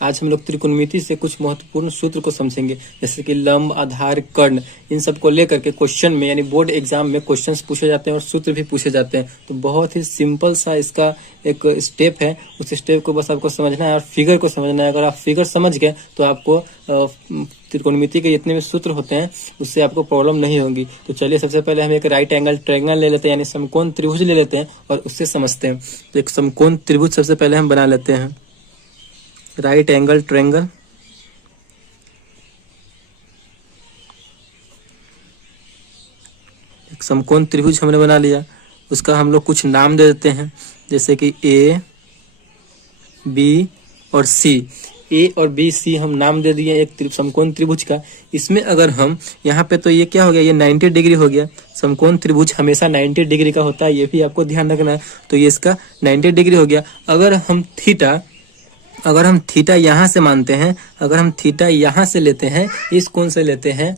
आज हम लोग त्रिकोणमिति से कुछ महत्वपूर्ण सूत्र को समझेंगे, जैसे कि लंब, आधार, कर्ण, इन सब को लेकर के क्वेश्चन में यानी बोर्ड एग्जाम में क्वेश्चंस पूछे जाते हैं और सूत्र भी पूछे जाते हैं। तो बहुत ही सिंपल सा इसका एक स्टेप है, उस स्टेप को बस आपको समझना है और फिगर को समझना है। अगर आप फिगर समझ गए तो आपको त्रिकोणमिति के जितने भी सूत्र होते हैं उससे आपको प्रॉब्लम नहीं होगी। तो चलिए सबसे पहले हम एक राइट एंगल ट्रायंगल ले लेते हैं, यानी समकोण त्रिभुज ले लेते हैं और उससे समझते हैं। तो एक समकोण त्रिभुज सबसे पहले हम बना लेते हैं, राइट एंगल ट्रायंगल। एक समकोण त्रिभुज हमने बना लिया, उसका हम लोग कुछ नाम दे देते हैं, जैसे कि ए, बी और सी। ए और बी, सी हम नाम दे दिए एक समकोण त्रिभुज का। इसमें अगर हम यहाँ पे, तो ये क्या हो गया, ये 90 डिग्री हो गया। समकोण त्रिभुज हमेशा 90 डिग्री का होता है, ये भी आपको ध्यान रखना है। तो ये इसका 90 डिग्री हो गया। अगर हम थीटा यहाँ से मानते हैं, अगर हम थीटा यहाँ से लेते हैं, इस कोण से लेते हैं,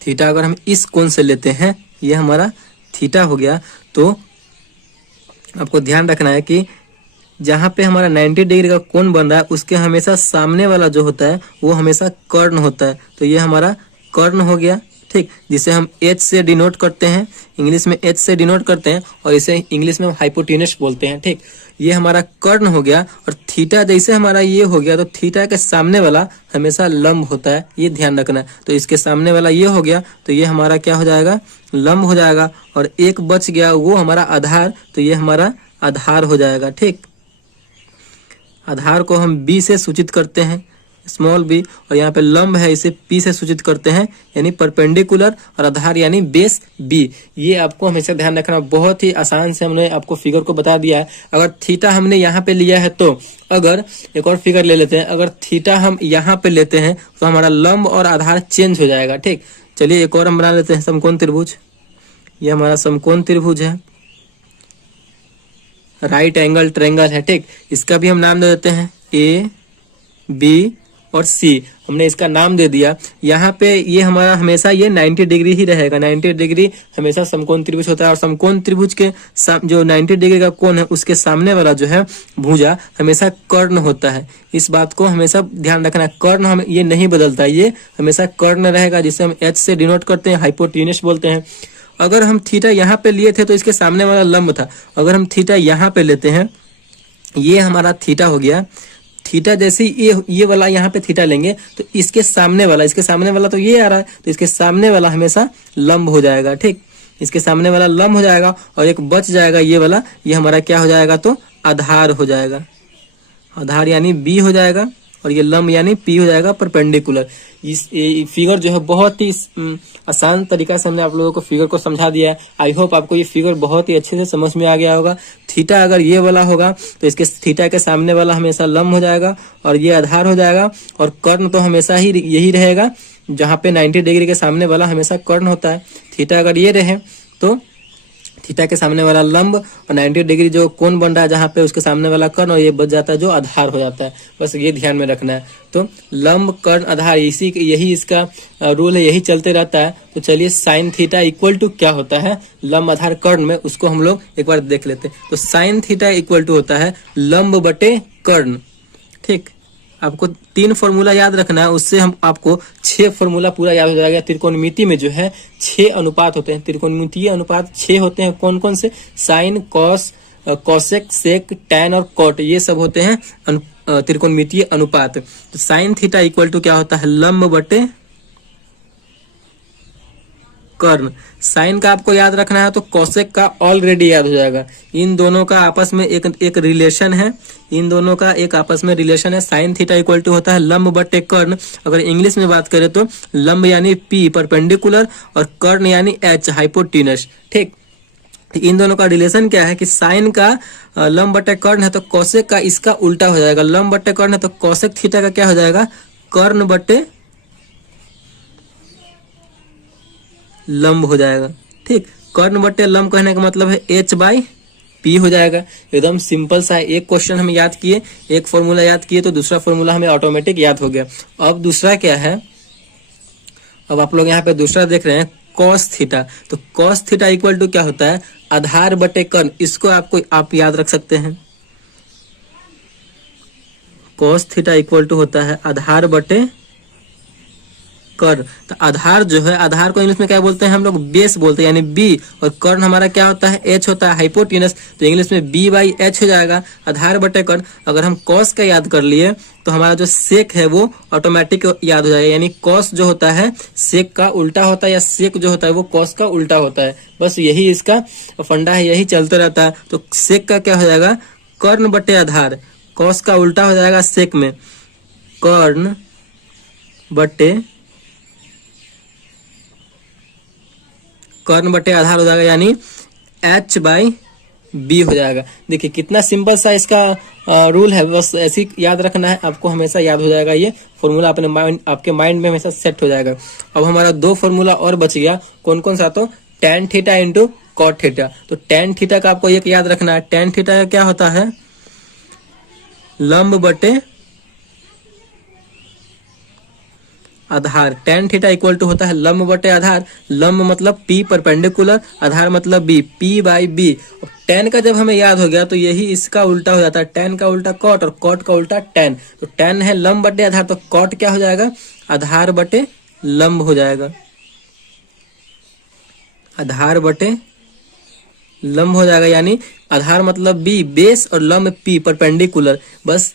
थीटा अगर हम इस कोण से लेते हैं, ये हमारा थीटा हो गया। तो आपको ध्यान रखना है कि जहाँ पे हमारा 90 डिग्री का कोण बन रहा है उसके हमेशा सामने वाला जो होता है वो हमेशा कर्ण होता है। तो ये हमारा कर्ण हो गया, ठीक, जिसे हम H से डिनोट करते हैं, इंग्लिश में H से डिनोट करते हैं और इसे इंग्लिश में हाइपोटेनस बोलते हैं, ठीक। ये हमारा कर्ण हो गया। और थीटा जैसे हमारा ये हो गया, तो थीटा के सामने वाला हमेशा लंब होता है, ये ध्यान रखना है। तो इसके सामने वाला ये हो गया, तो ये हमारा क्या हो जाएगा, लंब हो जाएगा। और एक बच गया वो हमारा आधार, तो ये हमारा आधार हो जाएगा, ठीक। आधार को हम बी से सूचित करते हैं, स्मॉल बी, और यहाँ पे लंब है इसे पी से सूचित करते हैं, यानी परपेंडिकुलर, और आधार यानी बेस बी। ये आपको हमेशा ध्यान रखना। बहुत ही आसान से हमने आपको फिगर को बता दिया है। अगर थीटा हमने यहाँ पे लिया है, तो अगर एक और फिगर ले लेते हैं, अगर थीटा हम यहाँ पे लेते हैं तो हमारा लंब और आधार चेंज हो जाएगा, ठीक। चलिए एक और हम बना लेते हैं समकोण त्रिभुज। ये हमारा समकोण त्रिभुज है, राइट एंगल ट्रायंगल है, ठीक। इसका भी हम नाम दे देते हैं ए, बी और सी। हमने इसका नाम दे दिया। यहाँ पे ये हमारा हमेशा ये 90 डिग्री ही रहेगा। 90 डिग्री हमेशा समकोण त्रिभुज होता है। और समकोण त्रिभुज के जो 90 डिग्री का कोण है उसके सामने वाला जो है भुजा हमेशा कर्ण होता है। इस बात को हमेशा ध्यान रखना। कर्ण हम ये नहीं बदलता, ये हमेशा कर्ण रहेगा, जिसे हम H से डिनोट करते हैं, हाइपोटेनस बोलते हैं। अगर हम थीटा यहाँ पे लिए थे तो इसके सामने वाला लंब था। अगर हम थीटा यहाँ पे लेते हैं, ये हमारा थीटा हो गया। थीटा जैसे ये वाला यहाँ पे थीटा लेंगे तो इसके सामने वाला तो ये आ रहा है, तो इसके सामने वाला हमेशा लंब हो जाएगा, ठीक। इसके सामने वाला लंब हो जाएगा और एक बच जाएगा ये वाला, ये हमारा क्या हो जाएगा, तो आधार हो जाएगा। आधार यानी बी हो जाएगा और ये लंब यानी पी हो जाएगा, परपेंडिकुलर। इस फिगर जो है बहुत ही आसान तरीका से हमने आप लोगों को फिगर को समझा दिया है। आई होप आपको ये फिगर बहुत ही अच्छे से समझ में आ गया होगा। थीटा अगर ये वाला होगा तो इसके थीटा के सामने वाला हमेशा लंब हो जाएगा और ये आधार हो जाएगा। और कर्ण तो हमेशा ही यही रहेगा, जहाँ पे 90 डिग्री के सामने वाला हमेशा कर्ण होता है। थीटा अगर ये रहे तो थीटा के सामने वाला लंब और 90 डिग्री जो कोण बन रहा है जहाँ पे उसके सामने वाला कर्ण, और ये बच जाता है जो आधार हो जाता है। बस ये ध्यान में रखना है। तो लंब, कर्ण, आधार, यही इसका रूल है, यही चलते रहता है। तो चलिए साइन थीटा इक्वल टू क्या होता है लंब, आधार, कर्ण में, उसको हम लोग एक बार देख लेते हैं। तो साइन थीटा इक्वल टू होता है लंब बटे कर्ण, ठीक। आपको 3 फॉर्मूला याद रखना है, उससे हम आपको 6 फॉर्मूला पूरा याद हो जाएगा। त्रिकोणमिति में जो है 6 अनुपात होते हैं, त्रिकोणमितीय अनुपात 6 होते हैं। कौन कौन से? साइन, कॉस, कोसेक, सेक, टैन और कॉट, ये सब होते हैं त्रिकोणमितीय अनुपात। तो साइन थीटा इक्वल टू क्या होता है, लंब बटे कर्ण। साइन का आपको याद रखना है तो कोसेक का ऑलरेडी याद हो जाएगा। इन दोनों का आपस में एक रिलेशन है, इन दोनों का एक आपस में रिलेशन है। साइन थीटा इक्वल टू होता है लंब बटे कर्ण। अगर इंग्लिश में बात करें तो लंब यानी पी, परपेंडिकुलर, और कर्ण यानी एच, हाइपोटेनस, ठीक। इन दोनों का रिलेशन क्या है कि साइन का लंब बटे कर्ण है तो कोसेक का इसका उल्टा हो जाएगा। लंब बटे कर्ण है तो कोसेक थीटा का क्या हो जाएगा, कर्ण बटे लंब हो जाएगा, ठीक। कर्ण बटे लंब कहने का मतलब है H बाई P हो जाएगा। एकदम सिंपल सा है। एक क्वेश्चन हम याद किए, एक फॉर्मूला याद किए तो दूसरा फॉर्मूला हमें ऑटोमेटिक याद हो गया। अब दूसरा क्या है, अब आप लोग यहाँ पे दूसरा देख रहे हैं कॉस थीटा। तो कॉस थीटा इक्वल टू क्या होता है, आधार बटे कर्ण। इसको आप याद रख सकते हैं। cos थीटा इक्वल टू होता है आधार बटे कर्ण। तो आधार जो है, आधार को इंग्लिश में क्या बोलते हैं हम लोग, बेस बोलते हैं, यानी बी, और कर्ण हमारा क्या होता है, एच होता है, हाइपोटेनस। तो इंग्लिश में बी बाई एच हो जाएगा, आधार बटे कर्ण। अगर हम कॉस का याद कर लिए तो हमारा जो सेक है वो ऑटोमेटिक याद हो जाएगा, यानी कॉस जो होता है सेक का उल्टा होता है, या सेक जो होता है वो कॉस का उल्टा होता है। बस यही इसका फंडा है, यही चलता रहता है। तो सेक का क्या हो जाएगा, कर्ण बटे आधार, कॉस का उल्टा हो जाएगा सेक में, कर्ण बटे कर्ण बटे आधार हो जाएगा, यानी h बाई बी हो जाएगा। देखिए कितना सिंपल सा इसका रूल है, बस ऐसे ही याद रखना है, आपको हमेशा याद हो जाएगा। ये फॉर्मूला अपने आपके माइंड में हमेशा सेट हो जाएगा। अब हमारा दो फॉर्मूला और बच गया, कौन कौन सा, तो tan theta into cot theta. तो tan थीटा का आपको एक याद रखना है, tan थीटा का क्या होता है, लंब बटे आधार। tan थीटा इक्वल टू होता है लंब बटे आधार, लंब मतलब p परपेंडिकुलर, आधार मतलब b, p by B. tan का जब हमें याद हो गया तो यही इसका उल्टा हो जाता है, tan का उल्टा cot और cot का उल्टा tan। तो tan है लंब बटे आधार, तो cot क्या हो जाएगा, आधार बटे लंब हो जाएगा, आधार बटे लंब हो जाएगा, यानी आधार मतलब b बेस और लंब p परपेंडिकुलर। बस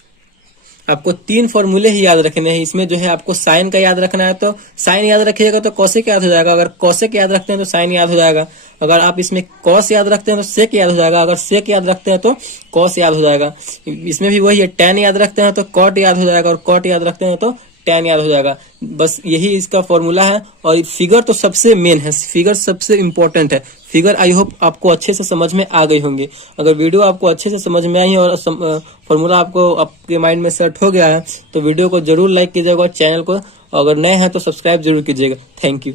आपको तीन फॉर्मूले ही याद रखने हैं। इसमें जो है आपको साइन का याद रखना है, तो साइन याद रखिएगा तो कॉसेक याद हो जाएगा, अगर कॉसेक याद रखते हैं तो साइन याद हो जाएगा, अगर आप इसमें कॉस याद रखते हैं तो सेक याद हो जाएगा, अगर सेक याद रखते हैं तो कॉस याद हो जाएगा। इसमें भी वही है, tan याद रखते हैं तो कॉट याद हो जाएगा, और कॉट याद रखते हैं तो tan याद हो जाएगा। बस यही इसका फॉर्मूला है। और फिगर तो सबसे मेन है, फिगर सबसे इंपॉर्टेंट है। फिगर आई होप आपको अच्छे से समझ में आ गई होंगी। अगर वीडियो आपको अच्छे से समझ में आई और फॉर्मूला आपको आपके माइंड में सेट हो गया है तो वीडियो को जरूर लाइक कीजिएगा और चैनल को अगर नए हैं तो सब्सक्राइब जरूर कीजिएगा। Thank you.